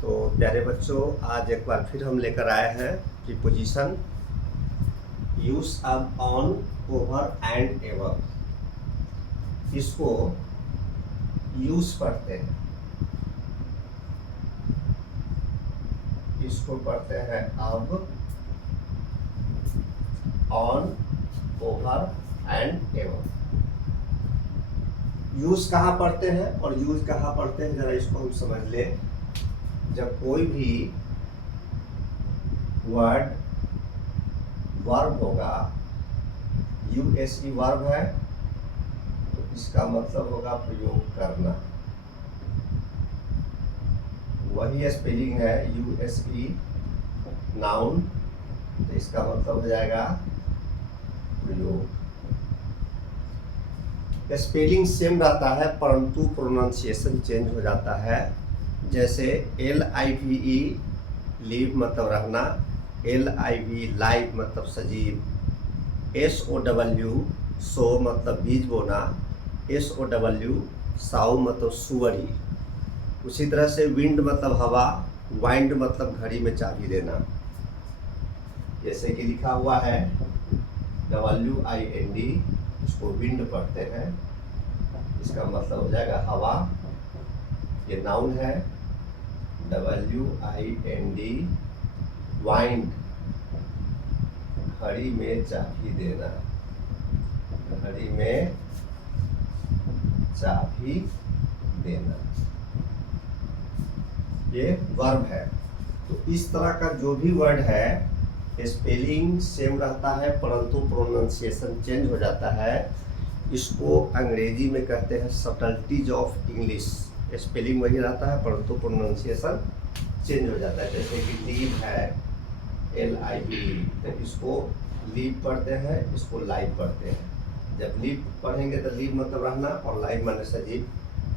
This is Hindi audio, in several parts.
तो प्यारे बच्चों, आज एक बार फिर हम लेकर आए हैं प्रीपोजिशन यूज अब, ऑन, ओवर एंड एवर। इसको यूज पढ़ते हैं, इसको पढ़ते हैं अब, on, over and ever. Use कहाँ पढ़ते हैं और यूज कहाँ पढ़ते हैं, जरा इसको हम समझ लें। जब कोई भी वर्ड वर्ब होगा, यूएसई वर्ब है, तो इसका मतलब होगा प्रयोग करना। वही स्पेलिंग है यूएसई नाउन, तो इसका मतलब हो जाएगा प्रयोग। स्पेलिंग सेम रहता है परंतु प्रोनाउंसिएशन चेंज हो जाता है। जैसे LIVE लीव मतलब रहना, LIV लाइव मतलब सजीव, SOW सो मतलब बीज बोना, SOW साउ मतलब सुअरी। उसी तरह से विंड मतलब हवा, वाइंड मतलब घड़ी में चाबी देना। जैसे कि लिखा हुआ है WIND, इसको विंड पढ़ते हैं, इसका मतलब हो जाएगा हवा। ये नाउन है WIND, वाइंड घड़ी में चाबी देना, घड़ी में चाबी देना, ये वर्ब है। तो इस तरह का जो भी वर्ड है स्पेलिंग सेम रहता है परंतु प्रोनाउंसिएशन चेंज हो जाता है। इसको अंग्रेजी में कहते हैं सटल्टीज ऑफ इंग्लिश। स्पेलिंग वही रहता है परंतु प्रोनाउंसिएशन चेंज हो जाता है। जैसे कि लीव है LIV, तो इसको लीव पढ़ते हैं, इसको लाइव पढ़ते हैं। जब लीव पढ़ेंगे तो लीव मतलब रहना और लाइव माने सजीव।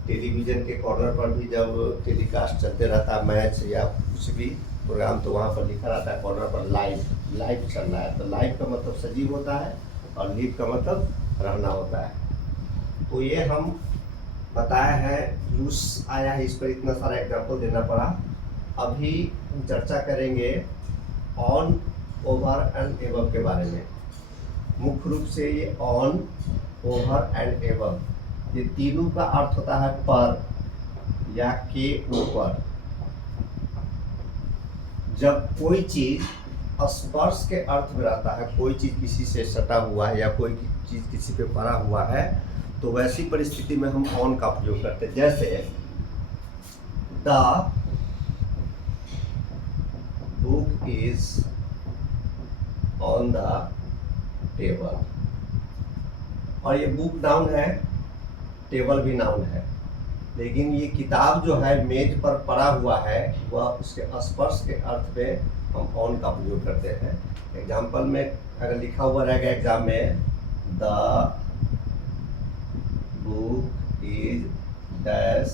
टेलीविज़न के कॉर्नर पर भी जब टेलीकास्ट चलते रहता है मैच या कुछ भी प्रोग्राम, तो वहाँ पर लिखा रहता है कॉर्नर पर लाइव चल रहा है। तो लाइव का मतलब सजीव होता है और लीव का मतलब रहना होता है। तो ये हम बताया है, यूज आया है, इस पर इतना सारा एग्जाम्पल देना पड़ा। अभी हम चर्चा करेंगे ऑन, ओवर एंड एवर के बारे में। मुख्य रूप से ये ऑन, ओवर एंड एवर, ये तीनों का अर्थ होता है पर या के ऊपर। जब कोई चीज स्पर्श के अर्थ में रहता है, कोई चीज किसी से सटा हुआ है या कोई चीज किसी पे पड़ा हुआ है, तो वैसी परिस्थिति में हम ऑन का प्रयोग करते हैं। जैसे the book is on the table, और ये बुक नाउन है, टेबल भी नाउन है, लेकिन ये किताब जो है मेज पर पड़ा हुआ है, वह उसके स्पर्श के अर्थ में हम ऑन का प्रयोग करते हैं। एग्जाम्पल में अगर लिखा हुआ रहेगा एग्जाम में, the book is dash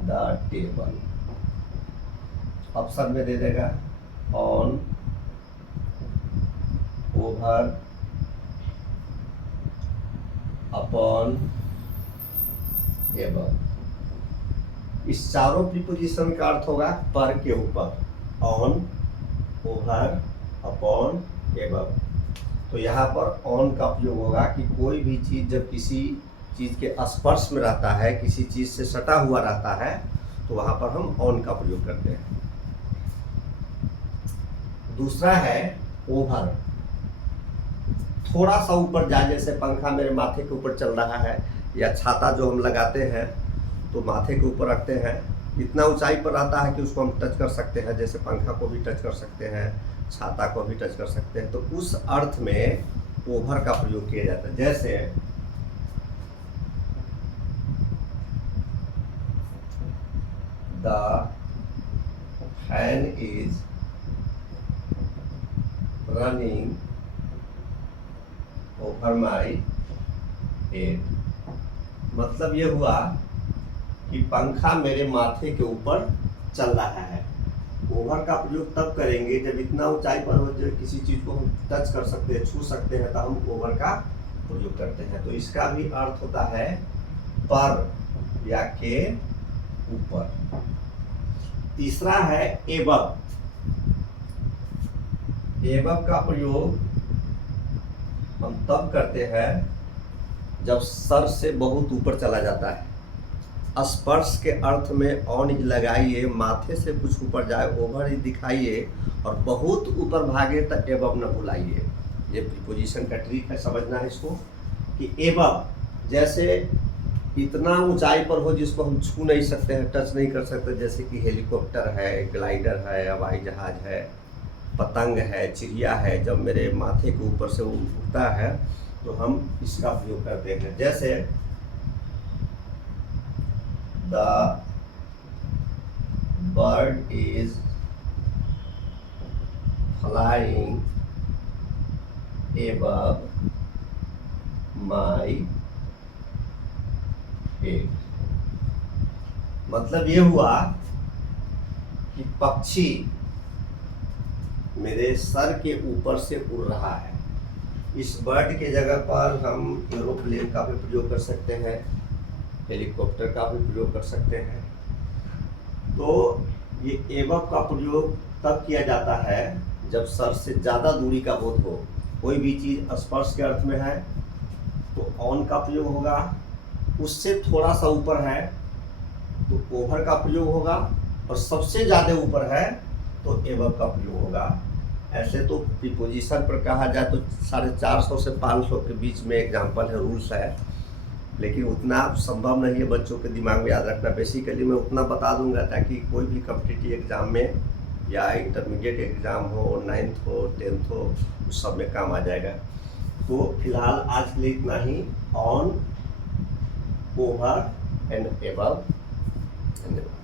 the table, option में दे देगा ऑन, ओवर, अपॉन, एवर। इस चारों प्रीपोजिशन का अर्थ होगा पर के ऊपर, ऑन, ओवर, अपॉन, एवर। तो यहाँ पर ऑन का प्रयोग होगा कि कोई भी चीज़ जब किसी चीज़ के स्पर्श में रहता है, किसी चीज़ से सटा हुआ रहता है, तो वहाँ पर हम ऑन का प्रयोग करते हैं। दूसरा है ओवर। थोड़ा सा ऊपर जाए, जैसे पंखा मेरे माथे के ऊपर चल रहा है, या छाता जो हम लगाते हैं तो माथे के ऊपर रखते हैं, इतना ऊंचाई पर रहता है कि उसको हम टच कर सकते हैं। जैसे पंखा को भी टच कर सकते हैं, छाता को भी टच कर सकते हैं, तो उस अर्थ में ओवर का प्रयोग किया जाता है। जैसे the fan is running over my head, मतलब ये हुआ कि पंखा मेरे माथे के ऊपर चल रहा है। ओवर का प्रयोग तब करेंगे जब इतना ऊंचाई पर हो, जब किसी चीज को हम टच कर सकते हैं, छू सकते हैं, तो हम ओवर का प्रयोग करते हैं। तो इसका भी अर्थ होता है पर या के ऊपर। तीसरा है एबव। एबव का प्रयोग हम तब करते हैं जब सर से बहुत ऊपर चला जाता है। स्पर्श के अर्थ में ऑन लगाइए, माथे से कुछ ऊपर जाए, ओवर ही दिखाइए, और बहुत ऊपर भागे तो एबव न बुलाइए। ये प्रीपोजिशन का ट्रिक है, समझना है इसको कि एबव जैसे इतना ऊंचाई पर हो जिसको हम छू नहीं सकते हैं, टच नहीं कर सकते, जैसे कि हेलीकॉप्टर है, ग्लाइडर है, हवाई जहाज है, पतंग है, चिड़िया है। जब मेरे माथे के ऊपर से उड़ता है तो हम इसका प्रयोग करते हैं। जैसे the bird is flying above my head. मतलब ये हुआ कि पक्षी मेरे सर के ऊपर से उड़ रहा है। इस बर्ड के जगह पर हम एरोप्लेन का भी प्रयोग कर सकते हैं, हेलीकॉप्टर का भी प्रयोग कर सकते हैं। तो ये एबव का प्रयोग तब किया जाता है जब सर से ज़्यादा दूरी का बोध हो। कोई भी चीज़ स्पर्श के अर्थ में है तो ऑन का प्रयोग होगा, उससे थोड़ा सा ऊपर है तो ओवर का प्रयोग होगा, और सबसे ज़्यादा ऊपर है तो एबव का प्रयोग होगा। ऐसे तो प्रीपोजिशन पर कहा जाए तो 450 से 500 के बीच में एग्जाम्पल है, रूल्स है, लेकिन उतना संभव नहीं है बच्चों के दिमाग में याद रखना। बेसिकली मैं उतना बता दूंगा ताकि कोई भी कॉम्पिटिटिव एग्ज़ाम में या इंटरमीडिएट एग्ज़ाम हो, 9th हो, 10th हो, उस सब में काम आ जाएगा। तो फिलहाल आज के लिए इतना ही। On, over and above. धन्यवाद।